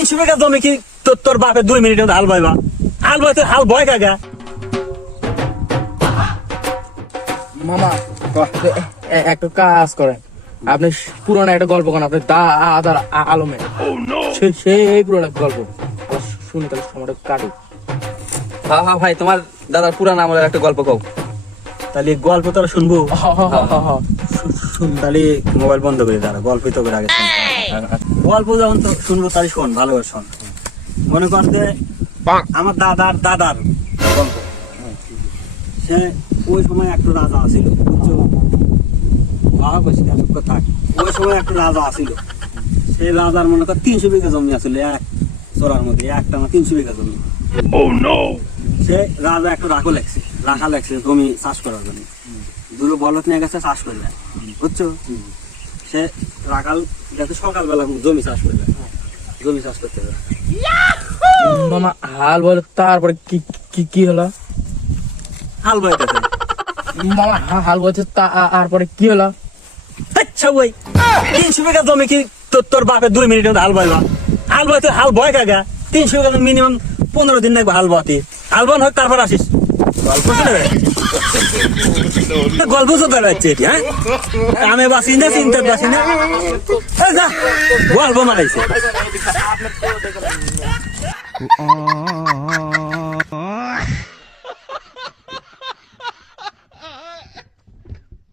300 বিঘা জমি কি তোর বাপে 2 মিনিটের মধ্যে হাল বাইবা? হাল বাইতে হাল বয় কাগা? মামা একটা কাজ করেন, আপনি পুরোনো একটা গল্প করেন, আপনি দাদার আলমে সেই পুরোনো গল্প শুনি, তাহলে সময়টা কাটুক। হ্যাঁ হ্যাঁ ভাই, তোমার দাদার পুরান আমলের একটা গল্প কও। তাহলে গল্প তোরা শুনবো? তাহলে মোবাইল বন্ধ করে দাঁড়া, গল্পই তো করে আগে শুন। গল্প যখন তো শুনবো তাহলে শোন, ভালো করে শোন। মনে কর যে আমার দাদার দাদার গল্প। সে ওই সময় একটা রাজা আছিল, বুঝছো? ওই সময় একটা রাজা আছিল, সেই রাজার মনে কর 300 বিঘা জমি আছিল, এক চোরার মধ্যে একটা না 300 বিঘা জমি। সে রাজা একটা রাখা লাগছে জমি চাষ করার জন্য। দুটো বলদ নিয়ে গেছে চাষ করবে, বুঝছো? সে রাখাল যাতে সকালবেলা জমি চাষ করবে, জমি চাষ করতে হবে। মামা হাল বলে তারপরে কি কি কি হলো? হাল বইতেছে মামা হাল বলছে তারপরে কি হলো? আচ্ছা ওই 300 বিঘা জমি কি তোর বাপের 2 মিনিটের মধ্যে হাল বাইবা? হাল বইতে হাল বয় কাগা? 300 বিঘা মিনিমাম 15 দিন লাগবে হাল বতে। হাল বন হোক তারপর আসিস। গল্প শুনে গল্প শুনতে যাচ্ছে এটি, হ্যাঁ? আমি বাসি না, চিন্তা বাসি না, গল্প মারাইছে।